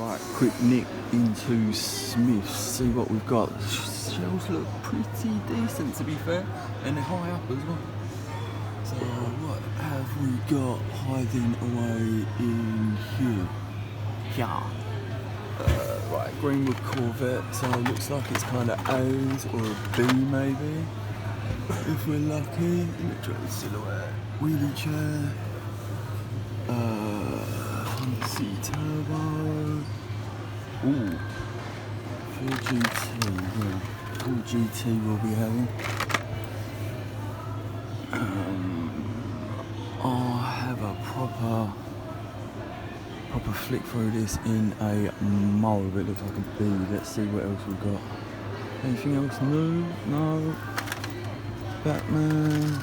Right, quick nick into Smith's, see what we've got. The shells look pretty decent to be fair, and they're high up as well. So what have we got hiding away in here? Yeah. Right, Greenwood Corvette, so it looks like it's kind of A's or a B maybe, if we're lucky. Electronic silhouette, wheelie chair, Honda City Turbo, ooh, full GT, yeah, full GT we'll be having. I'll have a proper flick through this in a mold. It looks like a B. Let's see what else we've got. Anything else new? No. Batman.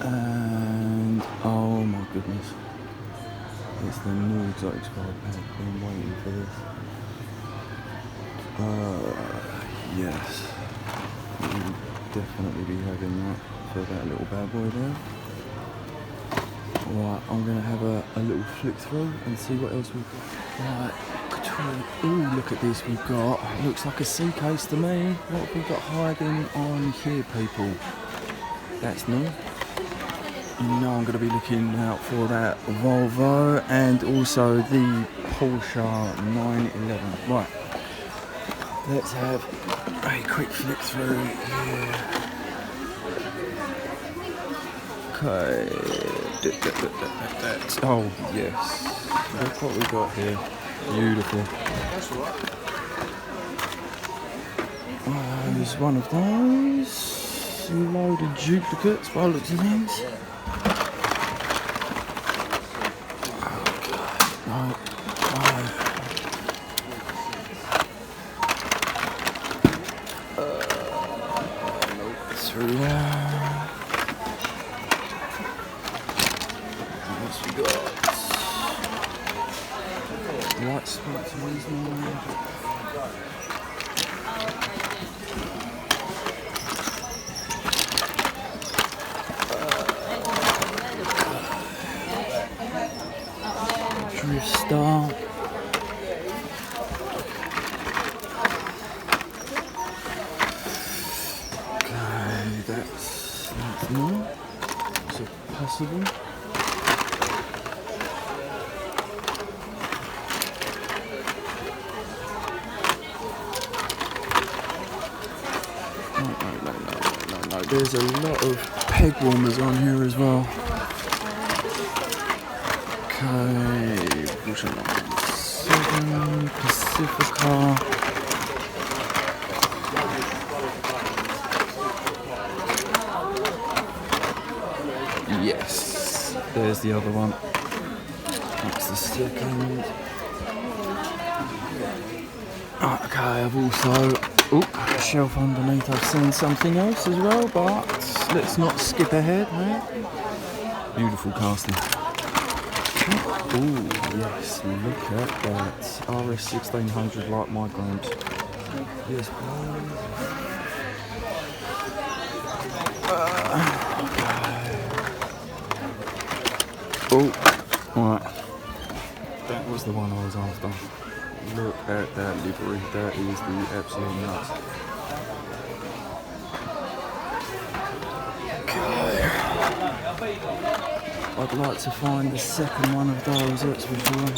And oh my goodness, it's the new exotic squad pack. Been waiting for this. Yes, we'll definitely be having that for that little bad boy there. Right, I'm going to have a little flick through and see what else we've got. Right, ooh, look at this we've got. Looks like a sea case to me. What have we got hiding on here, people? That's new. You know I'm going to be looking out for that Volvo and also the Porsche 911. Right, let's have a quick flick through here. Okay. Oh yes, look what we got here. Beautiful. There's one of those. Loaded duplicates by the looks of things. Through there. What's we got? White spots on these now. Drift Star. Okay, that's more. Is it possible? No. There's a lot of peg warmers on here as well. Okay, Porsche 911, Pacifica. Yes, there's the other one. That's the second. Okay, I've also, a shelf underneath, I've seen something else as well, but let's not skip ahead, right? Beautiful casting. Oh yes, look at that. RS 1600 like my grams. Yes, please. Oh, right. That was the one I was after. Look at that livery. That is the absolute nuts. Okay. I'd like to find the second one of those, that's for sure.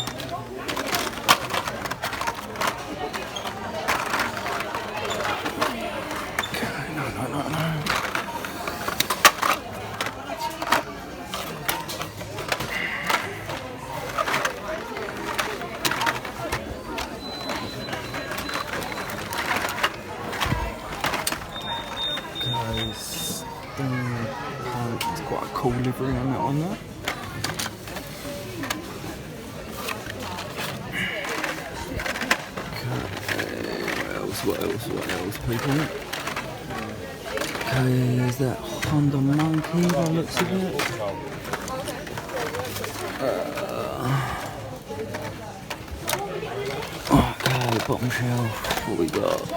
Okay, no. It's quite a cool livery on that one there. What else, people? Okay, there's that Honda Monkey by the looks of it. Okay, bottom shelf, what we got?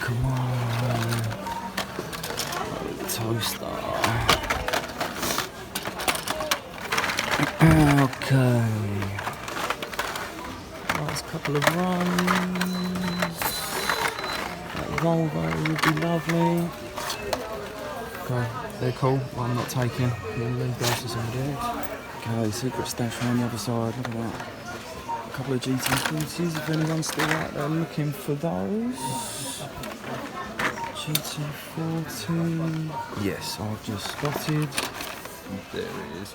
Come on. Toaster. Okay. Last couple of runs. That Volvo would be lovely. Okay, they're cool. I'm not taking. We'll leave those to somebody else. Okay, secret stash on the other side. Look at that. A couple of GT40s if anyone's still out there looking for those. GT40. Yes, I've just spotted. There it is.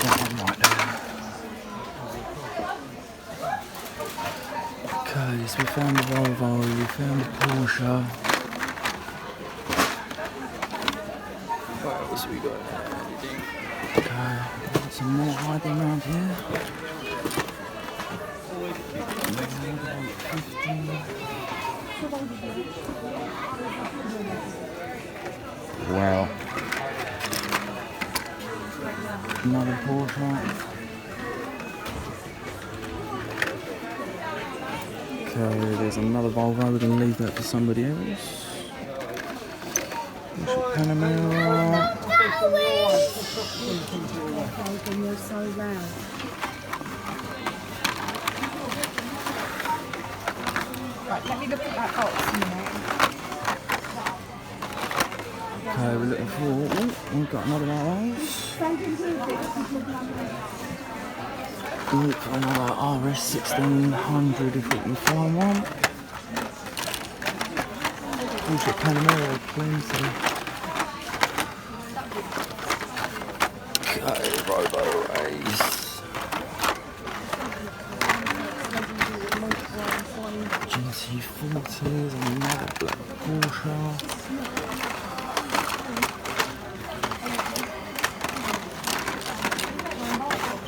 That one right there. Okay, so we found the Volvo, we found the Porsche. What else we got? Okay, got some more hiding around here. Wow. Another Porsche. Okay, there's another Volvo. We're going to leave that for somebody else. Porsche Panamera. You're so loud. Right, let me look at that box a minute. Okay, we're looking for. Oh, we've got another one of those. Look for another RS 1600 if we can find one. Porsche Panamera, plenty. Okay, Robo Race. GT40s, another black Porsche.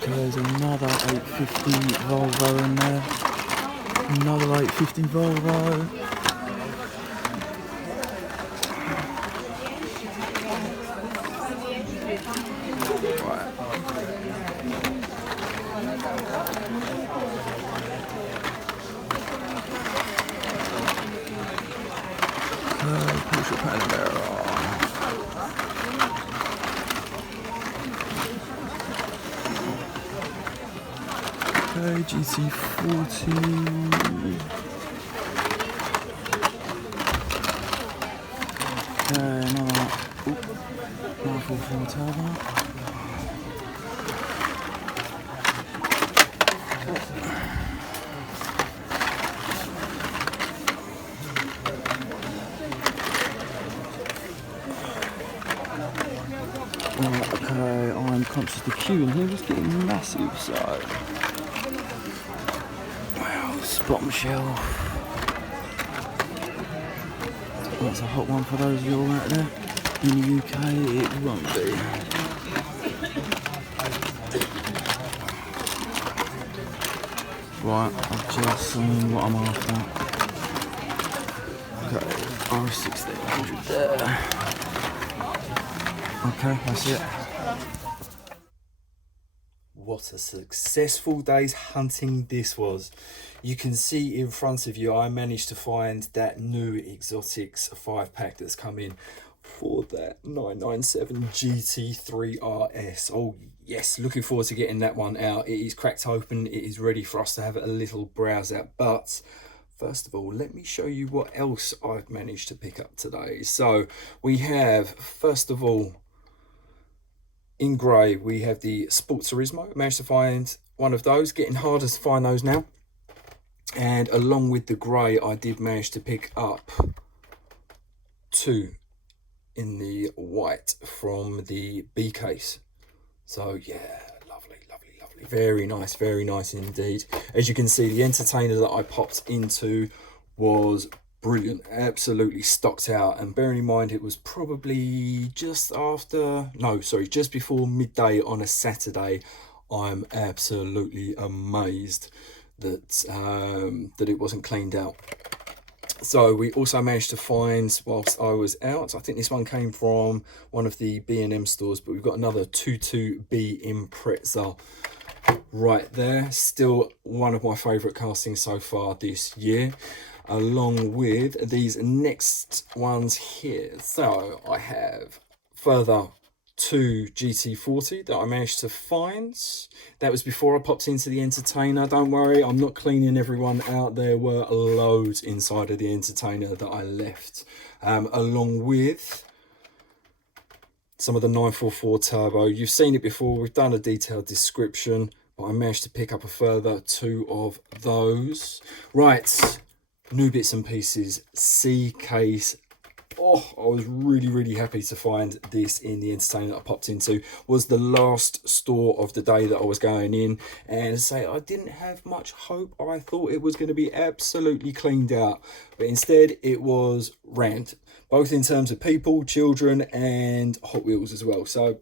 There's another 850 Volvo in there. Another 850 Volvo. Right. Porsche Panamera. Okay, GT40. Okay, another 944 turbo. Right, okay, I'm conscious the queue in here is getting massive, so. Bottom shelf. That's a hot one for those of you all out there. In the UK, it won't be. Right, I've just seen what I'm after. Okay, RS 1600 there. Okay, that's it. What a successful day's hunting this was. You can see in front of you I managed to find that new Exotics 5-pack that's come in for that 997 GT3 RS. Oh yes, looking forward to getting that one out. It is cracked open, it is ready for us to have a little browse at. But first of all, let me show you what else I've managed to pick up today. So we have, first of all, in grey, we have the Sport Turismo. Managed to find one of those. Getting harder to find those now. And along with the grey, I did manage to pick up two in the white from the B case. So yeah, lovely, lovely, lovely. Very nice indeed. As you can see, the entertainer that I popped into was brilliant, absolutely stocked out. And bearing in mind it was probably just before midday on a Saturday, I'm absolutely amazed that that it wasn't cleaned out. So we also managed to find, whilst I was out, I think this one came from one of the B&M stores, but we've got another 22B Impreza right there. Still one of my favourite castings so far this year, along with these next ones here. So I have further 2 GT40 that I managed to find. That was before I popped into the Entertainer. Don't worry, I'm not cleaning everyone out. There were loads inside of the Entertainer that I left, along with some of the 944 Turbo. You've seen it before, we've done a detailed description, but I managed to pick up a further 2 of those. Right, new bits and pieces, C case. Oh, I was really happy to find this in the Entertainer that I popped into. Was the last store of the day that I was going in, and say I didn't have much hope. I thought it was going to be absolutely cleaned out, but instead it was rammed, both in terms of people, children, and Hot Wheels as well. So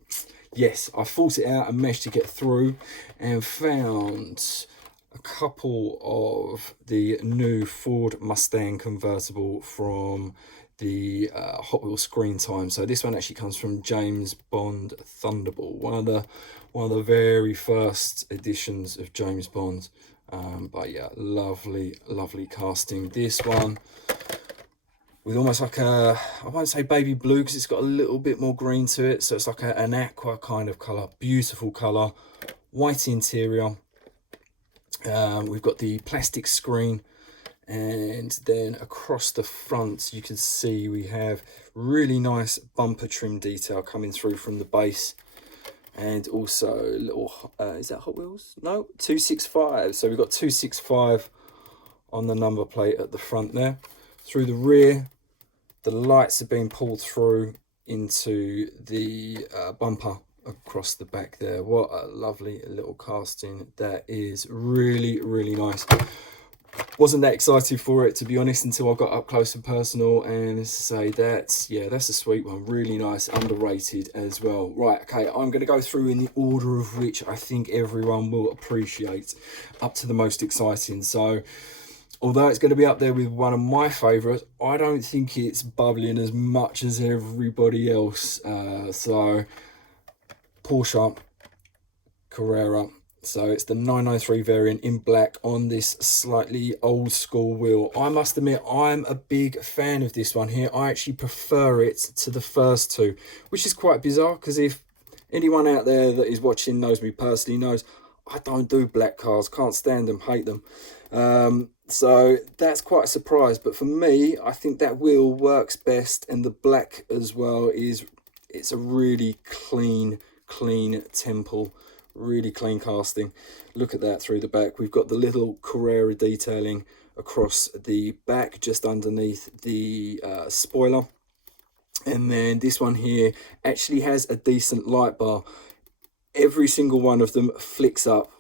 yes, I fought it out and managed to get through and found a couple of the new Ford Mustang convertible from the Hot Wheels screen time. So this one actually comes from James Bond Thunderball, one of the very first editions of James Bond. But yeah, lovely casting. This one with almost like a, I won't say baby blue because it's got a little bit more green to it, so it's like an aqua kind of colour. Beautiful colour, white interior. We've got the plastic screen, and then across the front you can see we have really nice bumper trim detail coming through from the base, and also little is that Hot Wheels? No, 265. So we've got 265 on the number plate at the front there. Through the rear, the lights have been pulled through into the bumper across the back there. What a lovely little casting that is. Really nice. Wasn't that excited for it, to be honest, until I got up close and personal, and to say that's a sweet one. Really nice, underrated as well. Right, okay, I'm going to go through in the order of which I think everyone will appreciate, up to the most exciting. So although it's going to be up there with one of my favourites, I don't think it's bubbling as much as everybody else. So Porsche Carerra. So it's the 993 variant in black on this slightly old school wheel. I must admit, I'm a big fan of this one here. I actually prefer it to the first two, which is quite bizarre, because if anyone out there that is watching knows me personally knows I don't do black cars, can't stand them, hate them. So that's quite a surprise, but for me, I think that wheel works best, and the black as well it's a really clean temple. Really clean casting. Look at that through the back. We've got the little Carrera detailing across the back, just underneath the spoiler. And then this one here actually has a decent light bar. Every single one of them flicks up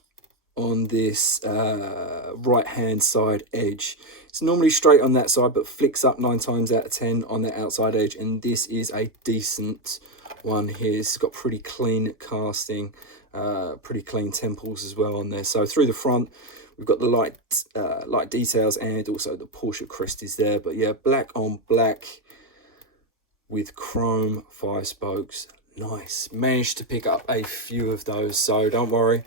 on this right hand side edge. It's normally straight on that side, but flicks up 9 times out of 10 on that outside edge, and this is a decent one here. It's got pretty clean casting. Pretty clean temples as well on there. So through the front we've got the light details, and also the Porsche crest is there. But yeah, black on black with chrome 5 spokes. Nice. Managed to pick up a few of those, so don't worry,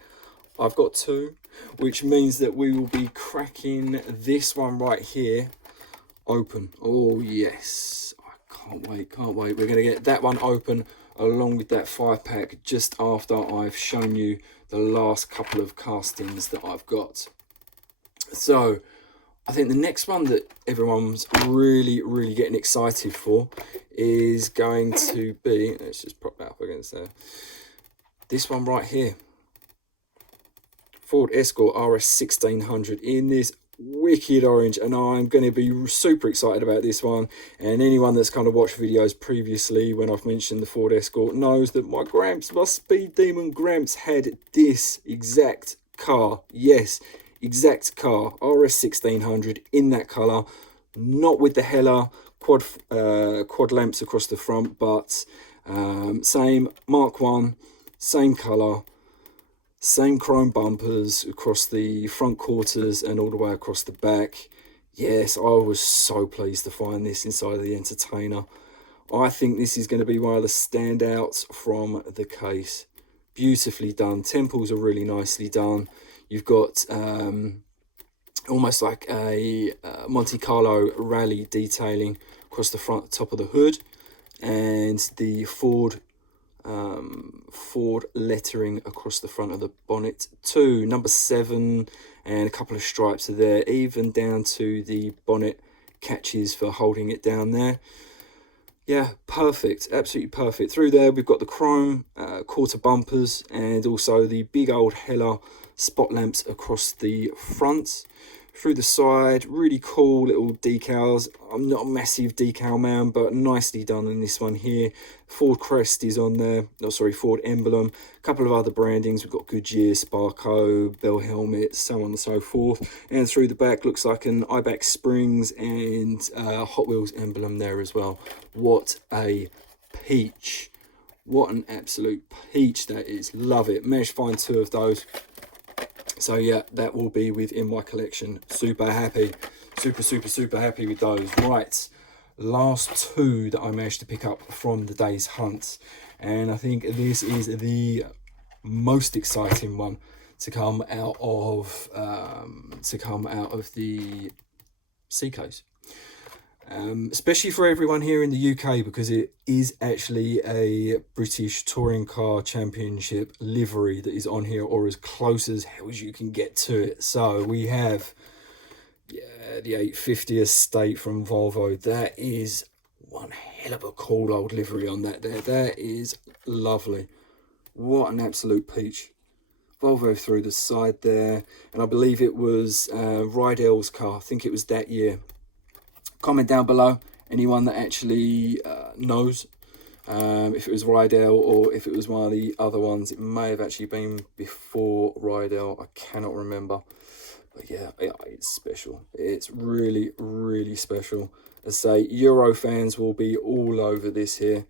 I've got 2, which means that we will be cracking this one right here open. Oh yes, I can't wait. We're going to get that one open along with that 5-pack just after I've shown you the last couple of castings that I've got. So I think the next one that everyone's really getting excited for is going to be, let's just prop that up against there, this one right here. Ford Escort RS 1600 in this wicked orange, and I'm going to be super excited about this one. And anyone that's kind of watched videos previously when I've mentioned the Ford Escort knows that my Gramps, my speed demon Gramps, had this exact car. Yes, exact car, RS 1600 in that colour, not with the Hella quad lamps across the front, but same Mark 1, same colour, same chrome bumpers across the front quarters and all the way across the back. Yes, I was so pleased to find this inside of the Entertainer. I think this is going to be one of the standouts from the case. Beautifully done. Temples are really nicely done. You've got almost like a Monte Carlo rally detailing across the front top of the hood, and the Ford Ford lettering across the front of the bonnet too. Number 7 and a couple of stripes are there, even down to the bonnet catches for holding it down there. Yeah, perfect, absolutely perfect. Through there we've got the chrome quarter bumpers and also the big old Hella spot lamps across the front. Through the side, really cool little decals. I'm not a massive decal man, but nicely done in this one here. Ford crest is on there, no sorry, Ford emblem. A couple of other brandings, we've got Goodyear, Sparco, Bell helmet, so on and so forth. And through the back looks like an Ibex Springs and Hot Wheels emblem there as well. What a peach. What an absolute peach that is. Love it. Managed to find 2 of those. So yeah, that will be within my collection. Super happy. Super happy with those. Right, last 2 that I managed to pick up from the day's hunt. And I think this is the most exciting one to come out of the Seacoast. Especially for everyone here in the UK, because it is actually a British Touring Car Championship livery that is on here, or as close as hell as you can get to it. So we have, yeah, the 850 Estate from Volvo. That is one hell of a cool old livery on that there. That is lovely. What an absolute peach. Volvo through the side there, and I believe it was Rydell's car. I think it was that year. Comment down below, anyone that actually knows if it was Rydell or if it was one of the other ones. It may have actually been before Rydell, I cannot remember. But yeah, it's special. It's really special. As I say, Euro fans will be all over this here.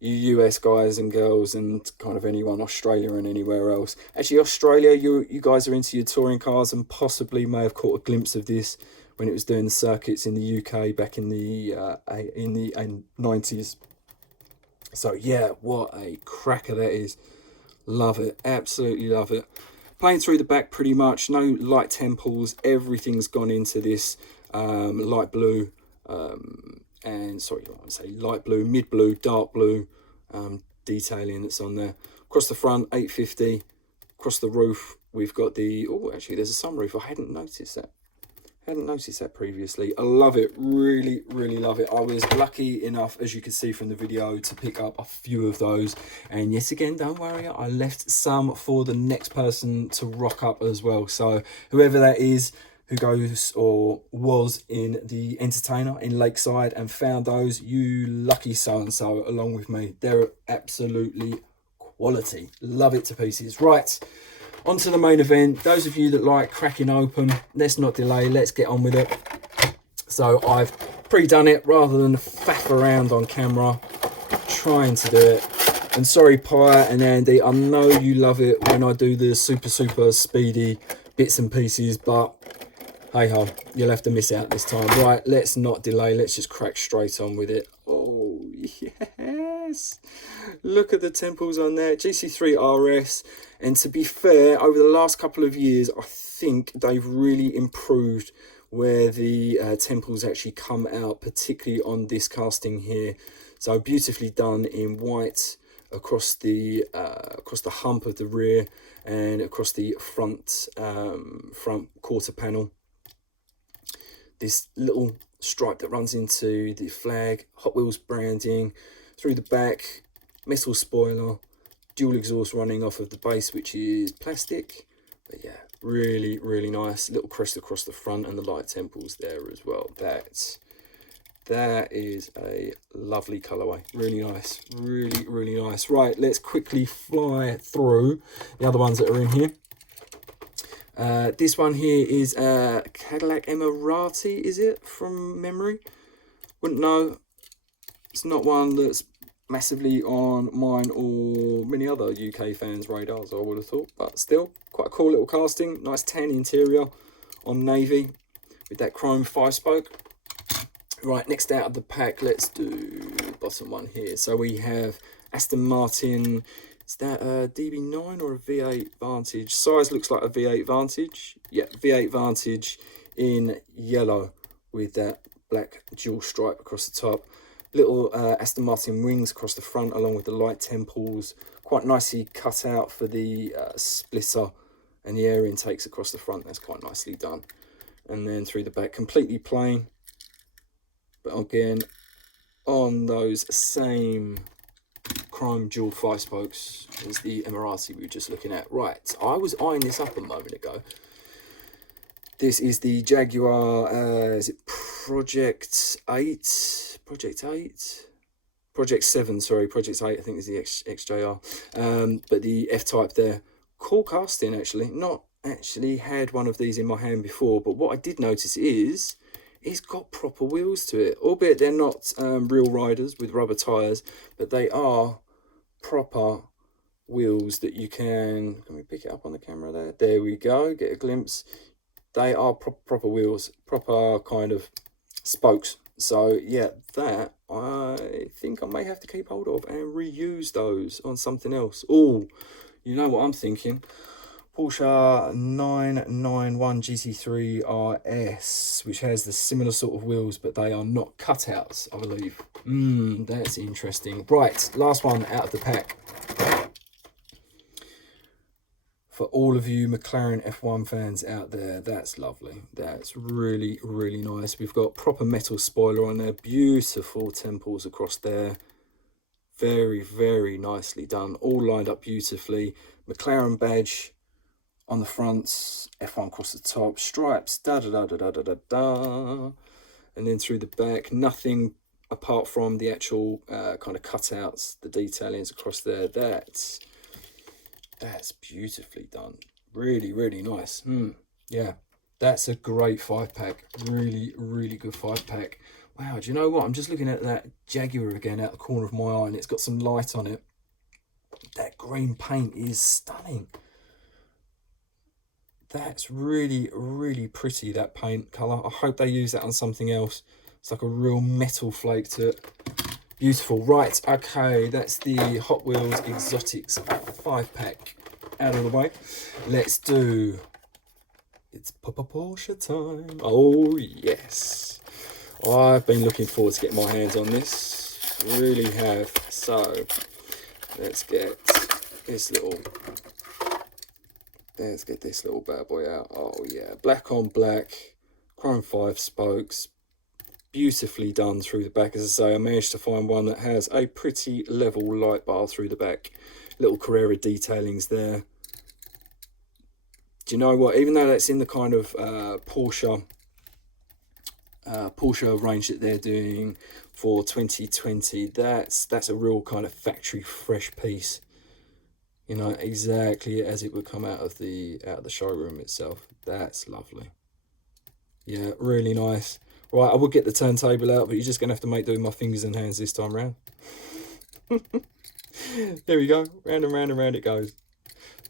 You US guys and girls and kind of anyone, Australia and anywhere else. Actually, Australia, you guys are into your touring cars and possibly may have caught a glimpse of this when it was doing the circuits in the UK back in the 90s. So yeah, what a cracker that is. Love it, absolutely love it. Playing through the back pretty much, no light temples, everything's gone into this light blue, and sorry, I want to say light blue, mid blue, dark blue detailing that's on there. Across the front, 850. Across the roof, we've got the, oh, actually there's a sunroof. I hadn't noticed that. Hadn't noticed that previously. I love it, really love it. I was lucky enough, as you can see from the video, to pick up a few of those, and yet again, don't worry, I left some for the next person to rock up as well. So whoever that is who goes or was in the Entertainer in Lakeside and found those, you lucky so-and-so along with me. They're absolutely quality. Love it to pieces. Right, on to the main event. Those of you that like cracking open, let's not delay, let's get on with it. So I've pre-done it rather than faff around on camera trying to do it. And sorry, Pie and Andy, I know you love it when I do the super speedy bits and pieces, but hey ho, you'll have to miss out this time. Right, let's not delay, let's just crack straight on with it. Oh yes, look at the temples on there, GC3 RS. And to be fair, over the last couple of years, I think they've really improved where the temples actually come out, particularly on this casting here. So beautifully done in white across the hump of the rear and across the front quarter panel. This little stripe that runs into the flag, Hot Wheels branding. Through the back, metal spoiler. Dual exhaust running off of the base, which is plastic. But yeah, really nice. Little crest across the front and the light temples there as well. That is a lovely colourway. Really nice. Really nice. Right, let's quickly fly through the other ones that are in here. This one here is Cadillac Emirati, is it, from memory? Wouldn't know. It's not one that's massively on mine or many other UK fans' radars, I would have thought, but still quite a cool little casting. Nice tan interior on navy with that chrome 5-spoke. Right, next out of the pack, let's do bottom one here. So we have Aston Martin. Is that a DB9 or a V8 Vantage? Size looks like a V8 Vantage. Yeah, V8 Vantage in yellow with that black dual stripe across the top. Little Aston Martin wings across the front, along with the light temples. Quite nicely cut out for the splitter and the air intakes across the front. That's quite nicely done. And then through the back, completely plain. But again, on those same chrome jewel 5-spokes as the Emirati we were just looking at. Right, I was eyeing this up a moment ago. This is the Jaguar, is it Project 8? Project 8? Project 7, sorry, Project 8 I think is the XJR. But the F-Type there, cool casting actually. Not actually had one of these in my hand before, but what I did notice is it's got proper wheels to it. Albeit they're not real riders with rubber tyres, but they are proper wheels that you can we pick it up on the camera there? There we go, get a glimpse. They are proper wheels, proper kind of spokes. So yeah, that I think I may have to keep hold of and reuse those on something else. Oh, you know what I'm thinking? Porsche 991 GT3 RS, which has the similar sort of wheels, but they are not cutouts, I believe. That's interesting. Right, last one out of the pack. For all of you McLaren F1 fans out there, that's lovely. That's really, really nice. We've got proper metal spoiler on there. Beautiful temples across there. Very, very nicely done. All lined up beautifully. McLaren badge on the fronts. F1 across the top. Stripes. Da-da-da-da-da-da-da. And then through the back, nothing apart from the actual kind of cutouts, the detailings across there. That's beautifully done. Really, really nice. Yeah, that's a great 5-pack. Really, really good 5-pack. Wow, do you know what? I'm just looking at that Jaguar again out the corner of my eye, and it's got some light on it. That green paint is stunning. That's really, really pretty, that paint colour. I hope they use that on something else. It's like a real metal flake to it. Beautiful. Right, okay, that's the Hot Wheels Exotics 5-pack out of the way. Let's do... It's Porsche time. Oh, yes. I've been looking forward to getting my hands on this. Really have. So, let's get this little... Let's get this little bad boy out. Oh, yeah. Black on black. Chrome 5 spokes. Beautifully done through the back. As I say, I managed to find one that has a pretty level light bar through the back. Little Carerra detailings there. Do you know what? Even though that's in the kind of Porsche range that they're doing for 2020, that's a real kind of factory fresh piece. You know, exactly as it would come out of the showroom itself. That's lovely. Yeah, really nice. Right, I would get the turntable out, but you're just going to have to make do with my fingers and hands this time round. There we go. Round and round and round it goes.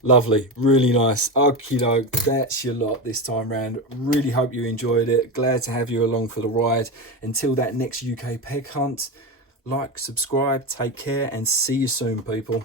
Lovely. Really nice. Okie doke. That's your lot this time round. Really hope you enjoyed it. Glad to have you along for the ride. Until that next UK peg hunt, like, subscribe, take care, and see you soon, people.